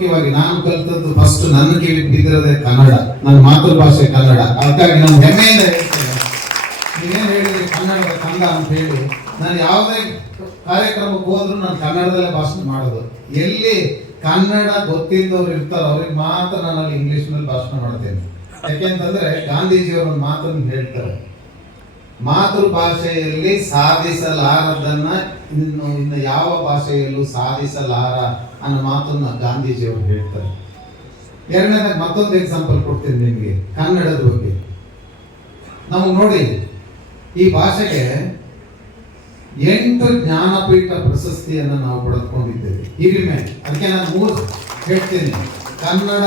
ಮುಖ್ಯವಾಗಿ ನಾನು ಕಲಿತದ್ದು ಫಸ್ಟ್ ನನ್ನ ಕಿವಿ ಬಿದ್ದಿರೋದೇ ಕನ್ನಡ, ನನ್ನ ಮಾತೃಭಾಷೆ ಕನ್ನಡ. ಅದಕ್ಕಾಗಿ ನಾನು ಹೆಮ್ಮೆಯಿಂದ ಹೇಳ್ತೇನೆ. ನೀವೇನು ಹೇಳಿದ್ರಿ ಕನ್ನಡದ ಕಂದ ಅಂತ ಹೇಳಿ, ನಾನು ಯಾವುದೇ ಕಾರ್ಯಕ್ರಮಕ್ಕೆ ಹೋದ್ರು ನಾನು ಕನ್ನಡದಲ್ಲೇ ಭಾಷಣ ಮಾಡೋದು. ಎಲ್ಲಿ ಕನ್ನಡ ಗೊತ್ತಿದ್ದವ್ರು ಇರ್ತಾರೋ ಅವ್ರಿಗೆ ಮಾತ್ರ ನಾನು ಅಲ್ಲಿ ಇಂಗ್ಲಿಷ್ನಲ್ಲಿ ಭಾಷಣ ಮಾಡ್ತೇನೆ. ಯಾಕೆಂತಂದ್ರೆ ಒಂದು ಮಾತನ್ನು ಹೇಳ್ತಾರೆ. ಮಾತೃಭಾಷೆಯಲ್ಲಿ ಸಾಧಿಸಲಾರದನ್ನ ಇನ್ನು ಇನ್ನು ಯಾವ ಭಾಷೆಯಲ್ಲೂ ಸಾಧಿಸಲಾರ ಅನ್ನೋ ಮಾತನ್ನ ಗಾಂಧೀಜಿಯವರು ಹೇಳ್ತಾರೆ. ಎರಡನೇ ಮತ್ತೊಂದು ಎಕ್ಸಾಂಪಲ್ ಕೊಡ್ತೀನಿ ನಿಮಗೆ, ಕನ್ನಡದ ಬಗ್ಗೆ. ನಾವು ನೋಡಿ, ಈ ಭಾಷೆಗೆ ಎಂಟು ಜ್ಞಾನಪೀಠ ಪ್ರಶಸ್ತಿಯನ್ನು ನಾವು ಪಡೆದುಕೊಂಡಿದ್ದೇವೆ. ಹಿರಿಮೆ ಅದಕ್ಕೆ ನಾನು ಮೂರು ಹೇಳ್ತೀನಿ. ಕನ್ನಡ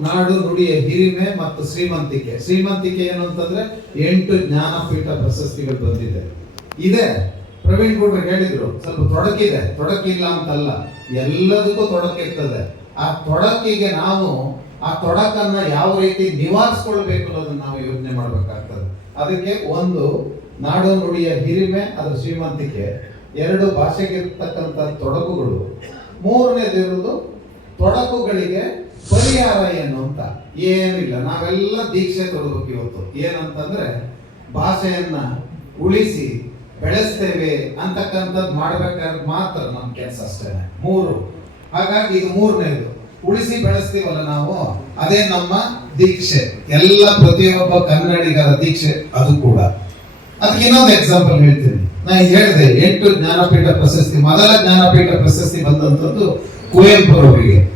ನಾಡು ನುಡಿಯ ಹಿರಿಮೆ ಮತ್ತು ಶ್ರೀಮಂತಿಕೆ. ಶ್ರೀಮಂತಿಕೆ ಏನು ಅಂತಂದ್ರೆ ಎಂಟು ಜ್ಞಾನಪೀಠ ಪ್ರಶಸ್ತಿಗಳು ಬಂದಿದೆ. ಇದೆ. ಪ್ರವೀಣ್ ಗೌಡ್ರು ಹೇಳಿದ್ರು, ಸ್ವಲ್ಪ ತೊಡಕಿದೆ. ತೊಡಕಿಲ್ಲ ಅಂತಲ್ಲ, ಎಲ್ಲದಕ್ಕೂ ತೊಡಕಿರ್ತದೆ. ಆ ತೊಡಕಿಗೆ ನಾವು, ಆ ತೊಡಕನ್ನ ಯಾವ ರೀತಿ ನಿವಾರಿಸ್ಕೊಳ್ಬೇಕು ಅನ್ನೋದನ್ನ ನಾವು ಯೋಚನೆ ಮಾಡ್ಬೇಕಾಗ್ತದೆ. ಅದಕ್ಕೆ ಒಂದು, ನಾಡು ನುಡಿಯ ಹಿರಿಮೆ ಅದರ ಶ್ರೀಮಂತಿಕೆ. ಎರಡು ಭಾಷೆಗಿರ್ತಕ್ಕಂಥ ತೊಡಕುಗಳು. ಮೂರನೇದಿರುವುದು ತೊಡಕುಗಳಿಗೆ ಪರಿಹಾರ ಏನು ಅಂತ? ಏನಿಲ್ಲ. ನಾವೆಲ್ಲ ದೀಕ್ಷೆ ತೊಡಬೇಕು ಇವತ್ತು. ಏನಂತಂದ್ರೆ, ಭಾಷೆಯನ್ನ ಉಳಿಸಿ, ಬೆಳೆಸ್ತೇವೆ ಅಂತಕ್ಕಂಥದ್ದು ಮಾಡ್ಬೇಕಾದ್ರೆ ಮಾತ್ರ ನಮ್ಮ ಕೆಲಸ ಅಷ್ಟೇ ಮೂರು. ಹಾಗಾಗಿ ಇದು ಮೂರನೇದು. ಉಳಿಸಿ ಬೆಳೆಸ್ತೀವಲ್ಲ ನಾವು, ಅದೇ ನಮ್ಮ ದೀಕ್ಷೆ. ಎಲ್ಲ ಪ್ರತಿಯೊಬ್ಬ ಕನ್ನಡಿಗರ ದೀಕ್ಷೆ ಅದು ಕೂಡ. ಅದಕ್ಕೆ ಇನ್ನೊಂದು ಎಕ್ಸಾಂಪಲ್ ಹೇಳ್ತೀನಿ. ನಾನು ಹೇಳಿದೆ, ಎಂಟು ಜ್ಞಾನಪೀಠ ಪ್ರಶಸ್ತಿ, ಮೊದಲ ಜ್ಞಾನಪೀಠ ಪ್ರಶಸ್ತಿ ಬಂದಂತದ್ದು ಕುವೆಂಪು ಅವರಿಗೆ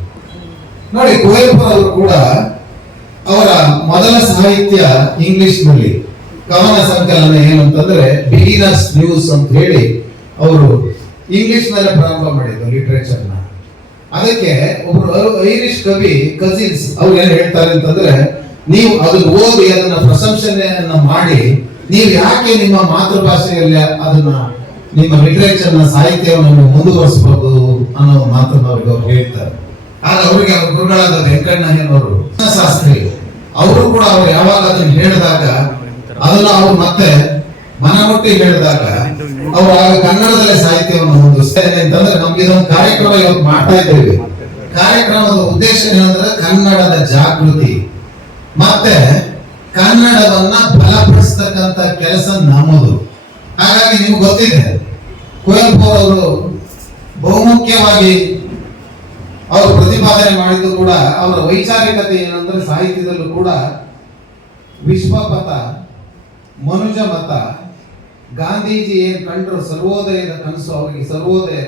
ನೋಡಿ, ಕುವೆಂಪು ಅವರು ಕೂಡ ಅವರ ಮೊದಲ ಸಾಹಿತ್ಯ ಇಂಗ್ಲಿಷ್ನಲ್ಲಿ ಕವನ ಸಂಕಲನ ಏನು ಅಂತಂದ್ರೆ ಬಿಗಿನರ್ಸ್ ನ್ಯೂಸ್ ಅಂತ ಹೇಳಿ ಅವರು ಇಂಗ್ಲಿಷ್ನಲ್ಲಿ ಪ್ರಾರಂಭ ಮಾಡಿದ್ರು ಲಿಟ್ರೇಚರ್ನ ಅದಕ್ಕೆ ಒಬ್ರು ಐರಿಷ್ ಕವಿ ಕಸಿನ್ಸ್ ಅವ್ರು ಏನ್ ಹೇಳ್ತಾರೆ ಅಂತಂದ್ರೆ, ನೀವು ಅದನ್ನ ಓದಿ ಅದನ್ನ ಪ್ರಶಂಸನೆಯನ್ನ ಮಾಡಿ, ನೀವು ಯಾಕೆ ನಿಮ್ಮ ಮಾತೃಭಾಷೆಯಲ್ಲಿ ಅದನ್ನ ನಿಮ್ಮ ಲಿಟ್ರೇಚರ್ನ ಸಾಹಿತ್ಯವನ್ನು ಮುಂದುವರಿಸಬಹುದು ಅನ್ನೋ ಮಾತನ್ನ ಅವ್ರಿಗೆ ಅವ್ರು ಹೇಳ್ತಾರೆ. ಆಗ ಅವರಿಗೆ ಅವ್ರ ಗುರುಗಳಾದ ವೆಂಕಣ್ಣಯ್ಯನವರು, ಶಾಸ್ತ್ರಿ, ಅವರು ಕೂಡ ಅವ್ರು ಯಾವಾಗ ಅದನ್ನು ಹೇಳಿದಾಗ, ಅದನ್ನ ಅವ್ರು ಮತ್ತೆ ಮನಮುಟ್ಟಿ ಹೇಳಿದಾಗ, ಅವ್ರು ಆಗ ಕನ್ನಡದಲ್ಲೇ ಸಾಹಿತ್ಯವನ್ನು ಮುಂದುವರಿಸ್ತಾರೆ ಅಂತಂದ್ರೆ ನಮ್ಗೆ ಇದೊಂದು ಕಾರ್ಯಕ್ರಮ ಇವತ್ತು ಮಾಡ್ತಾ ಇದ್ದೇವೆ. ಕಾರ್ಯಕ್ರಮದ ಉದ್ದೇಶ ಏನಂದ್ರೆ ಕನ್ನಡದ ಜಾಗೃತಿ. ಮತ್ತೆ ಕನ್ನಡವನ್ನ ಬಲಪಡಿಸ್ತಕ್ಕಂತ ಕೆಲಸ ನಮ್ಮದು. ಹಾಗಾಗಿ ನಿಮ್ಗೆ ಗೊತ್ತಿದೆ ಕುವೆಂಪು ಅವರು ಬಹುಮುಖ್ಯವಾಗಿ ಅವರು ಪ್ರತಿಪಾದನೆ ಮಾಡಿದ್ದು ಕೂಡ ಅವರ ವೈಚಾರಿಕತೆ ಏನಂದ್ರೆ ಸಾಹಿತ್ಯದಲ್ಲೂ ಕೂಡ ವಿಶ್ವಪಥ ಮನುಜ ಮತ ಗಾಂಧೀಜಿ ಏನ್ ಕಂಡ್ರು ಸರ್ವೋದಯದ ಕನಸು ಅವರಿಗೆ, ಸರ್ವೋದಯ.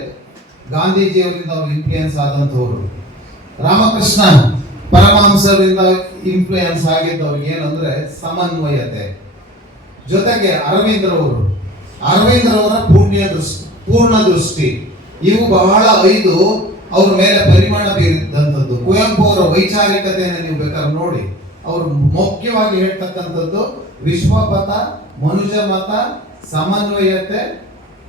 ಗಾಂಧೀಜಿಯವರಿಂದ ಅವ್ರಿಗೆ ಇನ್ಫ್ಲೂಯೆನ್ಸ್ ಆದಂಥವ್ರು. ರಾಮಕೃಷ್ಣ ಪರಮಹಂಸರಿಂದ ಇನ್ಫ್ಲೂಯೆನ್ಸ್ ಆಗಿದ್ದವ್ರಿಗೆ ಏನಂದ್ರೆ ಸಮನ್ವಯತೆ. ಜೊತೆಗೆ ಅರವಿಂದ್ರವರು ಅರವಿಂದ್ರವರ ಪುಣ್ಯ ದೃಷ್ಟಿ, ಪೂರ್ಣ ದೃಷ್ಟಿ. ಇವು ಬಹಳ ಐದು ಅವ್ರ ಮೇಲೆ ಪರಿಮಾಣ ಬೀರಿದಂಥದ್ದು. ಕುವೆಂಪು ಅವರ ವೈಚಾರಿಕತೆಯನ್ನು ನೀವು ಬೇಕಾದ್ರೆ ನೋಡಿ. ಅವರು ಮುಖ್ಯವಾಗಿ ಹೇಳ್ತಕ್ಕಂಥದ್ದು ವಿಶ್ವಪಥ, ಮನುಜ ಮತ, ಸಮನ್ವಯತೆ,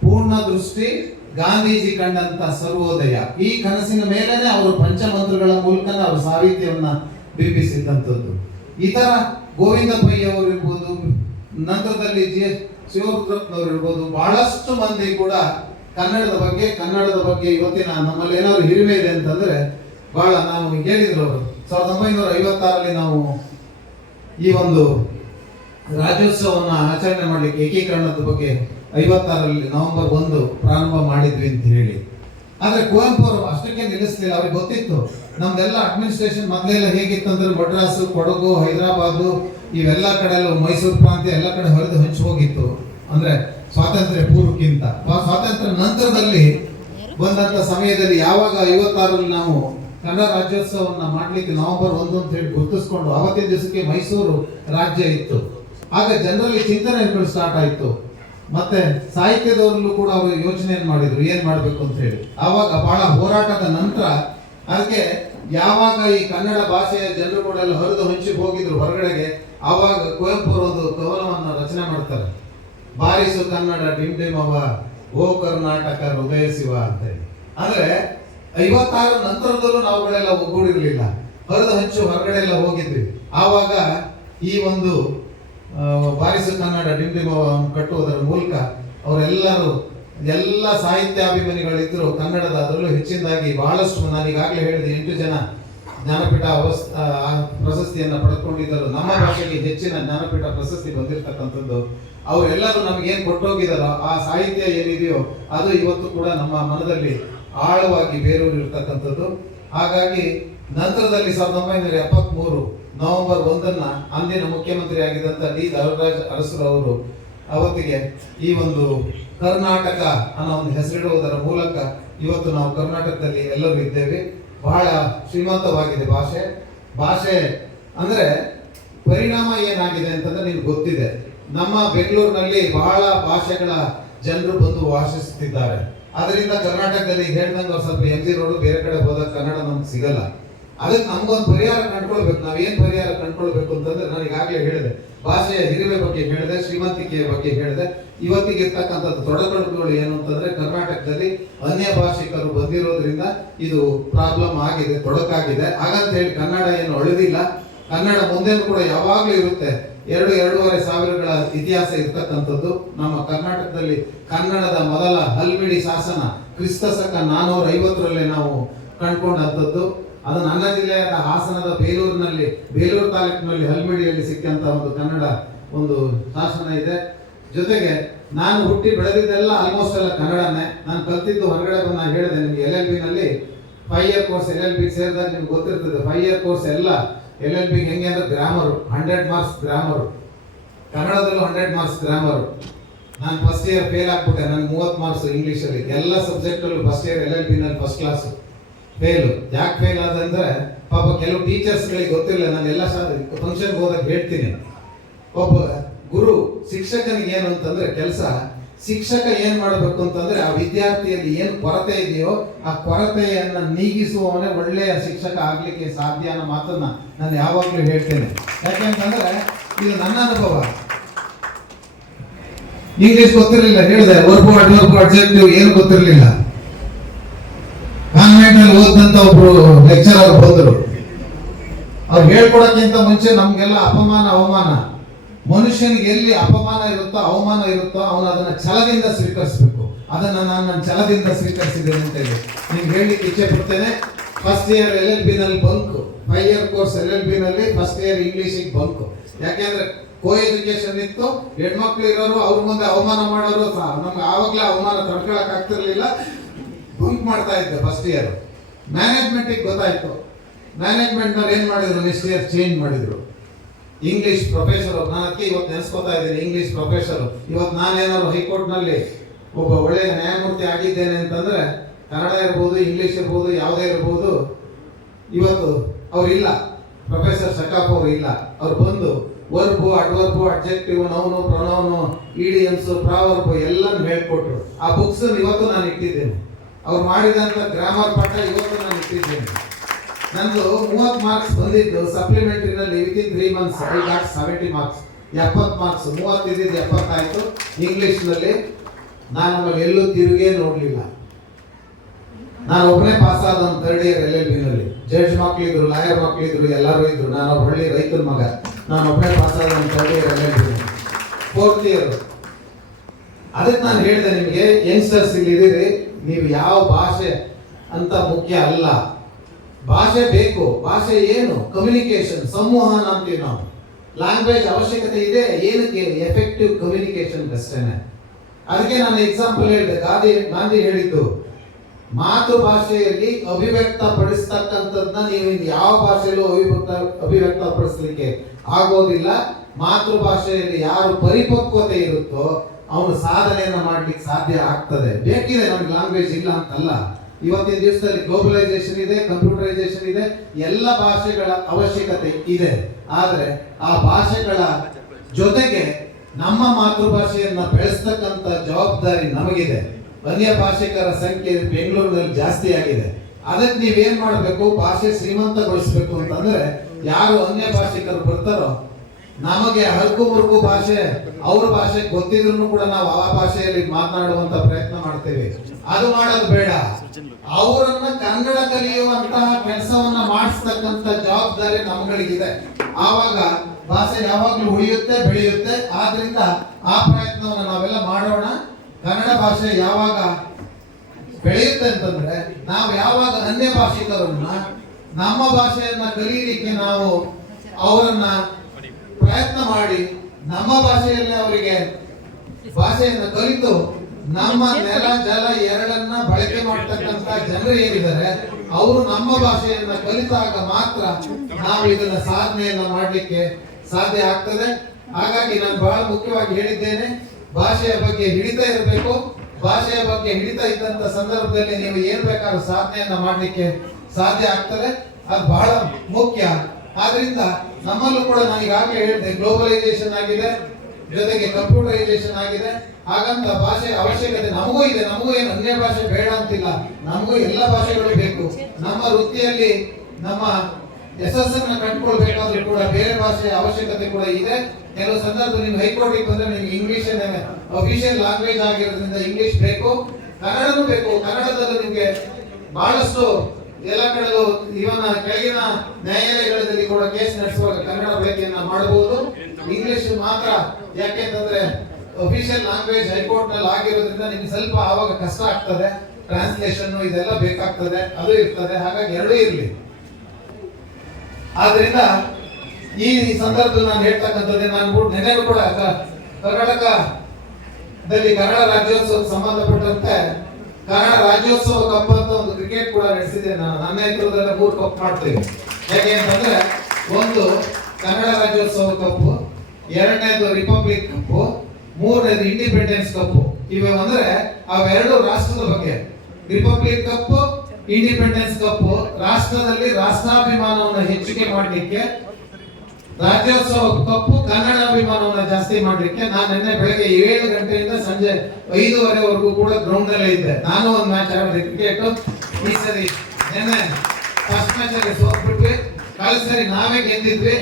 ಪೂರ್ಣ ದೃಷ್ಟಿ, ಗಾಂಧೀಜಿ ಕಂಡಂತ ಸರ್ವೋದಯ. ಈ ಕನಸಿನ ಮೇಲೇನೆ ಅವರು ಪಂಚಮಂತ್ರಗಳ ಮೂಲಕ ಅವರ ಸಾಹಿತ್ಯವನ್ನ ಬಿಂಬಿಸಿದಂಥದ್ದು. ಇತರ ಗೋವಿಂದ ಪೈ ಅವರು ಇರ್ಬೋದು, ನಂತರದಲ್ಲಿ ಜಿ ಶಿವರುದ್ರಪ್ಪನವರು ಇರ್ಬೋದು, ಬಹಳಷ್ಟು ಮಂದಿ ಕೂಡ ಕನ್ನಡದ ಬಗ್ಗೆ ಕನ್ನಡದ ಬಗ್ಗೆ ಇವತ್ತಿನ ನಮ್ಮಲ್ಲಿ ಏನಾದ್ರು ಹಿರಿಮೆ ಇದೆ ಅಂತಂದ್ರೆ ಬಹಳ ನಾವು ಹೇಳಿದ್ರು ಅವರು. ಸಾವಿರದ ಒಂಬೈನೂರ ಐವತ್ತಾರಲ್ಲಿ ನಾವು ಈ ಒಂದು ರಾಜ್ಯೋತ್ಸವವನ್ನು ಆಚರಣೆ ಮಾಡಲಿಕ್ಕೆ ಏಕೀಕರಣದ ಬಗ್ಗೆ ಐವತ್ತಾರಲ್ಲಿ ನವೆಂಬರ್ ಒಂದು ಪ್ರಾರಂಭ ಮಾಡಿದ್ವಿ ಅಂತ ಹೇಳಿ. ಆದರೆ ಕುವೆಂಪು ಅವರು ಅಷ್ಟಕ್ಕೆ ನಿಲ್ಲಿಸಲಿಲ್ಲ, ಅವ್ರಿಗೆ ಗೊತ್ತಿತ್ತು. ನಮ್ದೆಲ್ಲ ಅಡ್ಮಿನಿಸ್ಟ್ರೇಷನ್ ಮೊದಲೆಲ್ಲ ಹೇಗಿತ್ತಂದ್ರೆ ಮಡ್ರಾಸು ಕೊಡಗು, ಹೈದರಾಬಾದು, ಇವೆಲ್ಲ ಕಡೆ ಮೈಸೂರು ಪ್ರಾಂತ್ಯ ಎಲ್ಲ ಕಡೆ ಹರಿದು ಹಂಚಿ ಹೋಗಿತ್ತು. ಅಂದ್ರೆ ಸ್ವಾತಂತ್ರ್ಯ ಪೂರ್ವಕ್ಕಿಂತ ಸ್ವಾ- ಸ್ವಾತಂತ್ರ್ಯ ನಂತರದಲ್ಲಿ ಬಂದಂತ ಸಮಯದಲ್ಲಿ ಯಾವಾಗ ಐವತ್ತಾರಲ್ಲಿ ನಾವು ಕನ್ನಡ ರಾಜ್ಯೋತ್ಸವವನ್ನು ಮಾಡ್ಲಿಕ್ಕೆ ನವೆಂಬರ್ ಒಂದು ಅಂತ ಹೇಳಿ ಗುರುತಿಸ್ಕೊಂಡು ಅವತ್ತಿನ ದಿವಸಕ್ಕೆ ಮೈಸೂರು ರಾಜ್ಯ ಇತ್ತು. ಆಗ ಜನರಲ್ಲಿ ಚಿಂತನೆಗಳು ಸ್ಟಾರ್ಟ್ ಆಯಿತು. ಮತ್ತೆ ಸಾಹಿತ್ಯದವರಲ್ಲೂ ಕೂಡ ಅವರು ಯೋಚನೆಯನ್ನು ಮಾಡಿದ್ರು, ಏನು ಮಾಡಬೇಕು ಅಂತ ಹೇಳಿ. ಆವಾಗ ಬಹಳ ಹೋರಾಟದ ನಂತರ ಅದಕ್ಕೆ ಯಾವಾಗ ಈ ಕನ್ನಡ ಭಾಷೆಯ ಜನರು ಕೂಡ ಹರಿದು ಹಂಚಿ ಹೋಗಿದ್ರು ಹೊರಗಡೆಗೆ, ಆವಾಗ ಕುವೆಂಪು ಒಂದು ಕವನವನ್ನು ರಚನೆ ಮಾಡ್ತಾರೆ. ಬಾರಿಸು ಕನ್ನಡ ಡಿಮ್ ಡಿಮವ ಓ ಕರ್ನಾಟಕ ಹೃದಯ ಶಿವ ಅಂತ ಹೇಳಿ ಅಂದ್ರೆ ಐವತ್ತಾರು ನಂತರದಲ್ಲೂ ನಾವುಗಳೆಲ್ಲ ಒಗ್ಗೂಡಿರ್ಲಿಲ್ಲ. ಹರಿದು ಹಂಚು ಹೊರಗಡೆ ಎಲ್ಲ ಹೋಗಿದ್ವಿ. ಆವಾಗ ಈ ಒಂದು ಬಾರಿಸು ಕನ್ನಡ ಡಿಂಡಿಮವನ್ನು ಕಟ್ಟುವುದರ ಮೂಲಕ ಅವರೆಲ್ಲರೂ, ಎಲ್ಲ ಸಾಹಿತ್ಯಾಭಿಮಾನಿಗಳಿದ್ರು ಕನ್ನಡದ ಅದರಲ್ಲೂ ಹೆಚ್ಚಿನದಾಗಿ ಬಹಳಷ್ಟು ನಾನು ಈಗಾಗಲೇ ಹೇಳಿದೆ ಎಂಟು ಜನ ಜ್ಞಾನಪೀಠ ಅವಸ್ ಪ್ರಶಸ್ತಿಯನ್ನ ಪಡೆದುಕೊಂಡಿದ್ದರು. ನಮ್ಮ ಭಾಷೆಗೆ ಹೆಚ್ಚಿನ ಜ್ಞಾನಪೀಠ ಪ್ರಶಸ್ತಿ ಬಂದಿರತಕ್ಕಂಥದ್ದು ಅವರೆಲ್ಲರೂ ನಮ್ಗೆ ಏನ್ ಕೊಟ್ಟೋಗಿದಾರೋ ಆ ಸಾಹಿತ್ಯ ಏನಿದೆಯೋ ಅದು ಇವತ್ತು ಕೂಡ ನಮ್ಮ ಮನದಲ್ಲಿ ಆಳವಾಗಿ ಬೇರೂರಿರ್ತಕ್ಕಂಥದ್ದು ಹಾಗಾಗಿ ನಂತರದಲ್ಲಿ ಸಾವಿರದ ಒಂಬೈನೂರ ಎಪ್ಪತ್ಮೂರು ನವೆಂಬರ್ ಒಂದನ್ನು ಅಂದಿನ ಮುಖ್ಯಮಂತ್ರಿ ಆಗಿದ್ದಂಥ ಡಿ. ಧರ್ಮರಾಜ್ ಅವರು ಅವತ್ತಿಗೆ ಈ ಒಂದು ಕರ್ನಾಟಕ ಅನ್ನೋ ಒಂದು ಹೆಸರಿಡುವುದರ ಮೂಲಕ ಇವತ್ತು ನಾವು ಕರ್ನಾಟಕದಲ್ಲಿ ಎಲ್ಲರೂ ಇದ್ದೇವೆ. ಬಹಳ ಶ್ರೀಮಂತವಾಗಿದೆ ಭಾಷೆ. ಭಾಷೆ ಅಂದರೆ ಪರಿಣಾಮ ಏನಾಗಿದೆ ಅಂತಂದ್ರೆ ನಿಮ್ಗೆ ಗೊತ್ತಿದೆ. ನಮ್ಮ ಬೆಂಗಳೂರಿನಲ್ಲಿ ಬಹಳ ಭಾಷೆಗಳ ಜನರು ಬಂದು ವಾಸಿಸುತ್ತಿದ್ದಾರೆ. ಅದರಿಂದ ಕರ್ನಾಟಕದಲ್ಲಿ ಹೇಳ್ದಂಗೆ ಸ್ವಲ್ಪ ಎಂ ಜಿ ಬೇರೆ ಕಡೆ ಹೋದಾಗ ಕನ್ನಡ ನಮ್ಗೆ ಸಿಗಲ್ಲ. ಅದಕ್ಕೆ ನಮ್ಗೊಂದು ಪರಿಹಾರ ಕಂಡ್ಕೊಳ್ಬೇಕು. ನಾವು ಏನ್ ಪರಿಹಾರ ಕಂಡ್ಕೊಳ್ಬೇಕು ಅಂತಂದ್ರೆ ನಾನು ಈಗಾಗಲೇ ಹೇಳಿದೆ. ಭಾಷೆಯ ಹಿರಿಮೆ ಬಗ್ಗೆ ಹೇಳಿದೆ, ಶ್ರೀಮಂತಿಕೆಯ ಬಗ್ಗೆ ಹೇಳಿದೆ. ಇವತ್ತಿಗೆ ಇರ್ತಕ್ಕಂಥದ್ದು ತೊಡಕಡುಗಳು ಏನು ಅಂತಂದ್ರೆ ಕರ್ನಾಟಕದಲ್ಲಿ ಅನ್ಯ ಭಾಷಿಕರು ಬಂದಿರೋದ್ರಿಂದ ಇದು ಪ್ರಾಬ್ಲಮ್ ಆಗಿದೆ, ತೊಡಕಾಗಿದೆ. ಹಾಗಂತ ಹೇಳಿ ಕನ್ನಡ ಏನು ಅಳಿದಿಲ್ಲ. ಕನ್ನಡ ಮುಂದೆನೂ ಕೂಡ ಯಾವಾಗಲೂ ಇರುತ್ತೆ. ಎರಡು ಎರಡೂವರೆ ಸಾವಿರಗಳ ಇತಿಹಾಸ ಇರ್ತಕ್ಕಂಥದ್ದು ನಮ್ಮ ಕರ್ನಾಟಕದಲ್ಲಿ ಕನ್ನಡದ ಮೊದಲ ಹಲ್ಮಿಡಿ ಶಾಸನ ಕ್ರಿಸ್ತ ಶಕ ನಾನೂರ ಐವತ್ತರಲ್ಲಿ ನಾವು ಕಂಡುಕೊಂಡಂಥದ್ದು. ಅದು ನನ್ನ ಜಿಲ್ಲೆಯಾದ ಹಾಸನದ ಬೇಲೂರಿನಲ್ಲಿ, ಬೇಲೂರು ತಾಲೂಕಿನಲ್ಲಿ ಹಲ್ಮಿಡಿಯಲ್ಲಿ ಸಿಕ್ಕಂತ ಒಂದು ಕನ್ನಡ ಒಂದು ಶಾಸನ ಇದೆ. ಜೊತೆಗೆ ನಾನು ಹುಟ್ಟಿ ಬೆಳೆದಿದ್ದೆಲ್ಲ ಆಲ್ಮೋಸ್ಟ್ ಎಲ್ಲ ಕನ್ನಡನೇ. ನಾನು ಕಲ್ತಿದ್ದು ಹೊರಗಡೆ ಬಂದು ನಾನು ಹೇಳಿದೆ ನಿಮಗೆ L L ಬಿನಲ್ಲಿ five year course L L B ಸೇರಿದಾಗ ನಿಮ್ಗೆ ಗೊತ್ತಿರ್ತದೆ ಫೈವ್ ಇಯರ್ ಕೋರ್ಸ್ ಎಲ್ಲ ಎಲ್ ಎಲ್ ಬಿ ಹೆಂಗೆ ಅಂದ್ರೆ ಗ್ರಾಮರು ಹಂಡ್ರೆಡ್ ಮಾರ್ಕ್ಸ್ ಗ್ರಾಮರು. ಕನ್ನಡದಲ್ಲೂ ಹಂಡ್ರೆಡ್ ಮಾರ್ಕ್ಸ್ ಗ್ರಾಮರು. ನಾನು ಫಸ್ಟ್ ಇಯರ್ ಫೇಲ್ ಆಗ್ಬಿಟ್ಟೆ ನನ್ನ ಮೂವತ್ತು ಮಾರ್ಕ್ಸ್ ಇಂಗ್ಲೀಷಲ್ಲಿ ಎಲ್ಲ ಸಬ್ಜೆಕ್ಟಲ್ಲೂ first year L L B ನಲ್ಲಿ ಫಸ್ಟ್ ಕ್ಲಾಸ್ ಫೇಲು ಯಾಕೆ ಫೇಲ್ ಆದಂದ್ರೆ, ಪಾಪ ಕೆಲವು ಟೀಚರ್ಸ್ಗಳಿಗೆ ಗೊತ್ತಿಲ್ಲ, ನಾನು ಎಲ್ಲ ಫಂಕ್ಷನ್ಗೆ ಹೋದಾಗ ಹೇಳ್ತೀನಿ. ಒಬ್ಬ ಗುರು ಶಿಕ್ಷಕನಿಗೆ ಏನು ಅಂತಂದ್ರೆ ಕೆಲಸ ಶಿಕ್ಷಕ ಏನ್ ಮಾಡಬೇಕು ಅಂತಂದ್ರೆ ಆ ವಿದ್ಯಾರ್ಥಿಯಲ್ಲಿ ಏನು ಕೊರತೆ ಇದೆಯೋ ಆ ಕೊರತೆಯನ್ನ ನೀಗಿಸುವವನೇ ಒಳ್ಳೆಯ ಶಿಕ್ಷಕ ಆಗ್ಲಿಕ್ಕೆ ಸಾಧ್ಯ ಅನ್ನೋ ಮಾತನ್ನ ನಾನು ಯಾವಾಗ್ಲೂ ಹೇಳ್ತೇನೆ. ಯಾಕೆಂತಂದ್ರೆ ಇದು ನನ್ನ ಅನುಭವ. ಇಂಗ್ಲಿಷ್ ಗೊತ್ತಿರಲಿಲ್ಲ, ಹೇಳಿದೆ ವರ್ಬು ಅಡ್ವರ್ಬು ಅಡ್ಜೆಕ್ಟಿವ್ ಏನು ಗೊತ್ತಿರಲಿಲ್ಲ. ಕಾನ್ವೆಂಟ್ ಅಲ್ಲಿ ಓದಂತ ಒಬ್ರು ಲೆಕ್ಚರರ್ ಬಂದರು. ಅವ್ರು ಹೇಳ್ಕೊಡಕ್ಕಿಂತ ಮುಂಚೆ ನಮ್ಗೆಲ್ಲ ಅಪಮಾನ, ಅವಮಾನ. ಮನುಷ್ಯನಿಗೆ ಎಲ್ಲಿ ಅಪಮಾನ ಇರುತ್ತೋ, ಅವಮಾನ ಇರುತ್ತೋ, ಅವನು ಅದನ್ನ ಛಲದಿಂದ ಸ್ವೀಕರಿಸಬೇಕು. ಅದನ್ನ ನಾನು ನನ್ನ ಛಲದಿಂದ ಸ್ವೀಕರಿಸಿದ್ದೇನೆ ಅಂತ ಹೇಳಿ. ನಿಮ್ಗೆ ಹೇಳಲಿಕ್ಕೆ ಇಚ್ಛೆ ಪಡ್ತೇನೆ first year L L B ನಲ್ಲಿ bunk. Five year course L L B ನಲ್ಲಿ ಫಸ್ಟ್ ಇಯರ್ ಇಂಗ್ಲಿಷಿಗೆ ಬಂಕ್. ಯಾಕೆಂದ್ರೆ ಕೋ ಎಜುಕೇಶನ್ ಇತ್ತು, ಹೆಣ್ಮಕ್ಳು ಇರೋರು ಅವ್ರ ಮುಂದೆ ಅವಮಾನ ಮಾಡೋರು ನಮ್ಗೆ ಆವಾಗಲೇ ಅವಮಾನ ತಡ್ಕೊಳಕ್ ಆಗ್ತಿರ್ಲಿಲ್ಲ. ಬಂಕ್ ಮಾಡ್ತಾ ಇದ್ದೆ ಫಸ್ಟ್ ಇಯರ್ ಮ್ಯಾನೇಜ್ಮೆಂಟಿಗೆ ಗೊತ್ತಾಯ್ತು. ಮ್ಯಾನೇಜ್ಮೆಂಟ್ ಏನು ಏನ್ ಮಾಡಿದ್ರು ನೆಕ್ಸ್ಟ್ ಇಯರ್ ಚೇಂಜ್ ಮಾಡಿದ್ರು. ಇಂಗ್ಲಿಷ್ ಪ್ರೊಫೆಸರ್ ನಾನು ಅದಕ್ಕೆ ಇವತ್ತು ನೆನೆಸ್ಕೋತಾ ಇದ್ದೀನಿ ಇಂಗ್ಲಿಷ್ ಪ್ರೊಫೆಸರ್ ಇವತ್ತು ನಾನೇನಾದ್ರು ಹೈಕೋರ್ಟ್ನಲ್ಲಿ ಒಬ್ಬ ಒಳ್ಳೆಯ ನ್ಯಾಯಮೂರ್ತಿ ಆಗಿದ್ದೇನೆ ಅಂತಂದ್ರೆ, ಕನ್ನಡ ಇರ್ಬೋದು ಇಂಗ್ಲಿಷ್ ಇರ್ಬೋದು, ಯಾವುದೇ ಇರ್ಬೋದು, ಇವತ್ತು ಅವ್ರಿಲ್ಲ ಪ್ರೊಫೆಸರ್ ಸಕಾಪ್ ಅವರು ಇಲ್ಲ. ಅವ್ರು ಬಂದು verb, adverb objective noun, pronoun, idioms, proverb ಎಲ್ಲನೂ ಹೇಳ್ಕೊಟ್ರು. ಆ ಬುಕ್ಸ್ ಇವತ್ತು ನಾನು ಇಟ್ಟಿದ್ದೇನೆ. ಅವ್ರು ಮಾಡಿದಂತ ಗ್ರಾಮರ್ ಪಾಠ ಇವತ್ತು ನಾನು ಇಟ್ಟಿದ್ದೇನೆ. ನಂದು ಮೂವತ್ತು ಮಾರ್ಕ್ಸ್ ಬಂದಿದ್ದು ಸಪ್ಲಿಮೆಂಟರಿನಲ್ಲಿ within three months I got seventy marks ಎಪ್ಪತ್ತು ಮಾರ್ಕ್ಸ್ ಮೂವತ್ತು ಇದ್ದಿದ್ದು ಎಪ್ಪತ್ತಾಯ್ತು. ಇಂಗ್ಲೀಷ್ನಲ್ಲಿ ನಾನು ನಮಗೆ ಎಲ್ಲೂ ತಿರುಗೇ ನೋಡಲಿಲ್ಲ. ನಾನು ಒಬ್ಬನೇ ಪಾಸ್ ಆದ ಒಂದು third year L L B ನಲ್ಲಿ. ಜಡ್ಜ್ ಮಕ್ಕಳಿದ್ರು ಲಾಯರ್ ಮಕ್ಕಳಿದ್ರು ಎಲ್ಲರೂ ಇದ್ರು. ನಾನು ಹಳ್ಳಿ ರೈತನ ಮಗ. ನಾನು ಒಬ್ಬನೇ ಪಾಸ್ ಆದ ಒಂದು third year L L B fourth year ಅದಕ್ಕೆ ನಾನು ಹೇಳಿದೆ, ನಿಮಗೆ ಯಂಗ್ಸ್ಟರ್ಸ್ ಇಲ್ಲಿ ಇದೀರಿ ನೀವು ಯಾವ ಭಾಷೆ ಅಂತ ಮುಖ್ಯ ಅಲ್ಲ. ಭಾಷೆ ಬೇಕು, ಭಾಷೆ ಏನು? ಕಮ್ಯುನಿಕೇಶನ್ ಸಂವಹನ ಅಂತೀವಿ ನಾವು. ಲ್ಯಾಂಗ್ವೇಜ್ ಅವಶ್ಯಕತೆ ಇದೆ, ಏನಕ್ಕೆ? ಎಫೆಕ್ಟಿವ್ ಕಮ್ಯುನಿಕೇಶನ್ ಅಷ್ಟೇನೆ ಅದಕ್ಕೆ ನಾನು ಎಕ್ಸಾಂಪಲ್ ಹೇಳಿದೆ ಗಾಂಧಿ ಗಾಂಧಿ ಹೇಳಿದ್ದು, ಮಾತೃಭಾಷೆಯಲ್ಲಿ ಅಭಿವ್ಯಕ್ತ ಪಡಿಸ್ತಕ್ಕಂಥದ್ದನ್ನ ನೀವು ಯಾವ ಭಾಷೆಯಲ್ಲೂ ಅಭಿವ್ಯಕ್ತ ಅಭಿವ್ಯಕ್ತ ಪಡಿಸ್ಲಿಕ್ಕೆ ಆಗೋದಿಲ್ಲ. ಮಾತೃಭಾಷೆಯಲ್ಲಿ ಯಾರು ಪರಿಪಕ್ವತೆ ಇರುತ್ತೋ, ಅವನು ಸಾಧನೆಯನ್ನು ಮಾಡ್ಲಿಕ್ಕೆ ಸಾಧ್ಯ ಆಗ್ತದೆ. ಬೇಕಿದೆ ನಮ್ಗೆ ಲ್ಯಾಂಗ್ವೇಜ್ ಇಲ್ಲ ಅಂತಲ್ಲ. ಇವತ್ತಿನ ದಿವಸದಲ್ಲಿ ಗ್ಲೋಬಲೈಸೇಷನ್ ಇದೆ ಕಂಪ್ಯೂಟರೈಸೇಷನ್ ಇದೆ, ಎಲ್ಲ ಭಾಷೆಗಳ ಅವಶ್ಯಕತೆ ಇದೆ. ಆದರೆ ಆ ಭಾಷೆಗಳ ಜೊತೆಗೆ ನಮ್ಮ ಮಾತೃಭಾಷೆಯನ್ನ ಬೆಳೆಸ್ತಕ್ಕಂಥ ಜವಾಬ್ದಾರಿ ನಮಗಿದೆ. ಅನ್ಯ ಭಾಷಿಕರ ಸಂಖ್ಯೆ ಬೆಂಗಳೂರಿನಲ್ಲಿ ಜಾಸ್ತಿ ಆಗಿದೆ. ಅದಕ್ಕೆ ನೀವೇನ್ ಮಾಡಬೇಕು? ಭಾಷೆ ಶ್ರೀಮಂತಗೊಳಿಸಬೇಕು ಅಂತಂದ್ರೆ ಯಾರು ಅನ್ಯ ಭಾಷಿಕರು ಬರ್ತಾರೋ, ನಮಗೆ ಹಲ್ಕು ಮುರುಕು ಭಾಷೆ, ಅವ್ರ ಭಾಷೆ ಗೊತ್ತಿದ್ರು ಕೂಡ ನಾವು ಆ ಭಾಷೆಯಲ್ಲಿ ಮಾತನಾಡುವಂತ ಪ್ರಯತ್ನ ಮಾಡ್ತೇವೆ. ಅದು ಮಾಡೋದು ಬೇಡ. ಅವರನ್ನ ಕನ್ನಡ ಕಲಿಯುವಂತಹ ಕೆಲಸವನ್ನ ಮಾಡಿಸ್ತಕ್ಕಂತ ಜವಾಬ್ದಾರಿ ನಮ್ಗಳಿಗಿದೆ. ಆವಾಗ ಭಾಷೆ ಯಾವಾಗ್ಲೂ ಉಳಿಯುತ್ತೆ ಬೆಳೆಯುತ್ತೆ. ಆದ್ರಿಂದ ಆ ಪ್ರಯತ್ನವನ್ನ ನಾವೆಲ್ಲ ಮಾಡೋಣ. ಕನ್ನಡ ಭಾಷೆ ಯಾವಾಗ ಬೆಳೆಯುತ್ತೆ ಅಂತಂದ್ರೆ ನಾವು ಯಾವಾಗ ಅನ್ಯ ಭಾಷಿಕರನ್ನ ನಮ್ಮ ಭಾಷೆಯನ್ನ ಕಲಿಯಲಿಕ್ಕೆ ನಾವು ಅವರನ್ನ ಪ್ರಯತ್ನ ಮಾಡಿ ನಮ್ಮ ಭಾಷೆಯಲ್ಲಿ ಅವರಿಗೆ ಭಾಷೆಯನ್ನು ಕಲಿತು ನಮ್ಮ ನೆಲ, ಜಲ ಎರಡನ್ನ ಬಳಕೆ ಮಾಡ್ತಕ್ಕಂತ ಜನರು ಏನಿದ್ದಾರೆ, ಅವರು ನಮ್ಮ ಭಾಷೆಯನ್ನ ಕಲಿತಾಗ ಮಾತ್ರ ನಾವು ಇದನ್ನ ಸಾಧನೆಯನ್ನ ಮಾಡಲಿಕ್ಕೆ ಸಾಧ್ಯ ಆಗ್ತದೆ. ಹಾಗಾಗಿ ನಾನು ಬಹಳ ಮುಖ್ಯವಾಗಿ ಹೇಳಿದ್ದೇನೆ, ಭಾಷೆಯ ಬಗ್ಗೆ ಹಿಡಿತಾ ಇರಬೇಕು. ಭಾಷೆಯ ಬಗ್ಗೆ ಹಿಡಿತಾ ಇದ್ದಂತ ಸಂದರ್ಭದಲ್ಲಿ ನೀವು ಏನ್ ಬೇಕಾದ್ರೂ ಸಾಧನೆಯನ್ನ ಮಾಡಲಿಕ್ಕೆ ಸಾಧ್ಯ ಆಗ್ತದೆ. ಅದು ಬಹಳ ಮುಖ್ಯ. ಆದ್ರಿಂದ ನಮ್ಮಲ್ಲೂ ಕೂಡ ನಾನು ಈಗಾಗಲೇ ಹೇಳಿದೆ ಗ್ಲೋಬಲೈಸೇಷನ್ ಆಗಿದೆ. ಜೊತೆಗೆ ಕಂಪ್ಯೂಟರೈಸೇಷನ್ ಆಗಿದೆ. ಹಾಗಂತ ಭಾಷೆ ಅವಶ್ಯಕತೆ ನಮಗೂ ಇದೆ. ನಮಗೂ ಏನು ಅನ್ಯ ಭಾಷೆ ಬೇಡ ಅಂತಿಲ್ಲ. ನಮಗೂ ಎಲ್ಲ ಭಾಷೆಗಳು ಬೇಕು. ನಮ್ಮ ವೃತ್ತಿಯಲ್ಲಿ ನಮ್ಮ ಯಶಸ್ಸನ್ನ ಕಂಡುಕೊಳ್ಬೇಕಾದ್ರೂ ಕೂಡ ಬೇರೆ ಭಾಷೆಯ ಅವಶ್ಯಕತೆ ಕೂಡ ಇದೆ. ಕೆಲವು ಸಂದರ್ಭ ನೀವು ಹೈಕೋರ್ಟಿಗೆ ಬಂದ್ರೆ ನಿಮ್ಗೆ ಇಂಗ್ಲಿಷ್ ಅಫಿಷಿಯಲ್ ಲ್ಯಾಂಗ್ವೇಜ್ ಆಗಿರೋದ್ರಿಂದ ಇಂಗ್ಲಿಷ್ ಬೇಕು. ಕನ್ನಡನೂ ಬೇಕು. ಕನ್ನಡದಲ್ಲೂ ನಿಮ್ಗೆ ಬಹಳಷ್ಟು ಎಲ್ಲ ಕಡೆಗೂ ಇವನ ಕೆಳಗಿನ ನ್ಯಾಯಾಲಯಗಳಲ್ಲಿ ಕೂಡ ಕೇಸ್ ನಡೆಸುವಾಗ ಕನ್ನಡ ಬಳಕೆಯನ್ನ ಮಾಡಬಹುದು. ಇಂಗ್ಲಿಷ್ ಮಾತ್ರ. ಯಾಕೆಂತಂದ್ರೆ ಅಫಿಷಿಯಲ್ ಲ್ಯಾಂಗ್ವೇಜ್ ಹೈಕೋರ್ಟ್ನಲ್ಲಿ ಆಗಿರೋದ್ರಿಂದ ನಿಮ್ಗೆ ಸ್ವಲ್ಪ ಆವಾಗ ಕಷ್ಟ ಆಗ್ತದೆ. ಟ್ರಾನ್ಸ್ಲೇಷನ್ ಇದೆಲ್ಲ ಬೇಕಾಗ್ತದೆ. ಅದು ಇರ್ತದೆ. ಹಾಗಾಗಿ ಎರಡೂ ಇರಲಿ. ಆದ್ರಿಂದ ಈ ಸಂದರ್ಭದಲ್ಲಿ ನಾನು ಹೇಳ್ತಕ್ಕಂಥದ್ದು ನಾನು ನೆನೆಗೂ ಕೂಡ ಕರ್ನಾಟಕದಲ್ಲಿ ಕನ್ನಡ ರಾಜ್ಯೋತ್ಸವಕ್ಕೆ ಸಂಬಂಧಪಟ್ಟಂತೆ ಕನ್ನಡ ರಾಜ್ಯೋತ್ಸವ ಕಪ್ಪಂತ ಒಂದು ಕ್ರಿಕೆಟ್ ಕೂಡ ನಡೆಸಿದೆ ನಾನು. ನನ್ನ ನೇತೃತ್ವದಲ್ಲಿ ಮೂರು ಕಪ್ ಮಾಡ್ತೇವೆ ಹೇಗೆ ಅಂತಂದ್ರೆ, ಒಂದು ಕನ್ನಡ ರಾಜ್ಯೋತ್ಸವ ಕಪ್ಪು, ಎರಡನೇದು ರಿಪಬ್ಲಿಕ್ ಕಪ್ಪು, ಮೂರನೇದು ಇಂಡಿಪೆಂಡೆನ್ಸ್ ಕಪ್ಪು. ಇವೆ ಅಂದ್ರೆ ಅವೆರಡು ರಾಷ್ಟ್ರದ ಬಗ್ಗೆ. ರಿಪಬ್ಲಿಕ್ ಕಪ್ ಇಂಡಿಪೆಂಡೆನ್ಸ್ ಕಪ್ ರಾಷ್ಟ್ರದಲ್ಲಿ ರಾಷ್ಟ್ರಾಭಿಮಾನವನ್ನು ಹೆಚ್ಚಿಗೆ ಮಾಡಲಿಕ್ಕೆ, ರಾಜ್ಯೋತ್ಸವ ಕಪ್ಪು ಕನ್ನಡಾಭಿಮಾನವನ್ನು ಜಾಸ್ತಿ ಮಾಡ್ಲಿಕ್ಕೆ ನಾನು ನಿನ್ನೆ ಬೆಳಗ್ಗೆ ಏಳು ಗಂಟೆಯಿಂದ ಸಂಜೆ ಐದೂವರೆವರೆಗೂ ಕೂಡ ಗ್ರೌಂಡ್ ಅಲ್ಲೇ ಇದ್ದೆ. ನಾನು ಒಂದು ಮ್ಯಾಚ್ ಆಡಿದೆ ಕ್ರಿಕೆಟ್ ಈ ಸರಿ ನಿನ್ನೆ ಫಸ್ಟ್ ಮ್ಯಾಚ್ ಅಲ್ಲಿ ಸೋತ್ಬಿಟ್ವಿ. ಕಳೆದ ಸರಿ ನಾವೇ ಗೆದ್ದಿದ್ವಿ.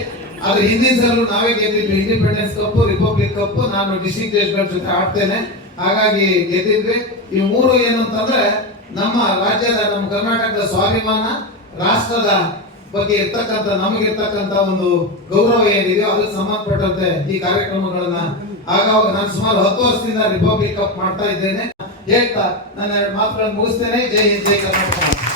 ಆದ್ರೆ ಹಿಂದಿನ ಸಲ ನಾವೇ ಗೆದ್ದಿದ್ವಿ. ಇಂಡಿಪೆಂಡೆನ್ಸ್ ಕಪ್ ರಿಪಬ್ಲಿಕ್ ಕಪ್ ನಾನು ಡಿಸ್ಟಿಕ್ ಜಡ್ಜ್ಗಳ ಜೊತೆ ಆಡ್ತೇನೆ. ಹಾಗಾಗಿ ಗೆದ್ದಿದ್ವಿ. ಈ ಮೂರು ಏನು ಅಂತಂದ್ರೆ ನಮ್ಮ ರಾಜ್ಯದ, ನಮ್ಮ ಕರ್ನಾಟಕದ ಸ್ವಾಭಿಮಾನ, ರಾಷ್ಟ್ರದ ಬಗ್ಗೆ ಇರ್ತಕ್ಕಂಥ ನಮಗಿರ್ತಕ್ಕಂಥ ಒಂದು ಗೌರವ ಏನಿದೆಯೋ ಅದಕ್ಕೆ ಸಂಬಂಧಪಟ್ಟಂತೆ ಈ ಕಾರ್ಯಕ್ರಮಗಳನ್ನ ಆಗಾಗ ನಾನು ಸುಮಾರು ಹತ್ತು ವರ್ಷದಿಂದ ರಿಪಬ್ಲಿಕ್ ಕಪ್ ಮಾಡ್ತಾ ಇದ್ದೇನೆ. ಹೇಳ್ತಾ ನನ್ನ ಮಾತುಗಳನ್ನು ಮುಗಿಸ್ತೇನೆ. ಜೈ ಹಿಂದ್, ಜೈ ಕರ್ನಾಟಕ.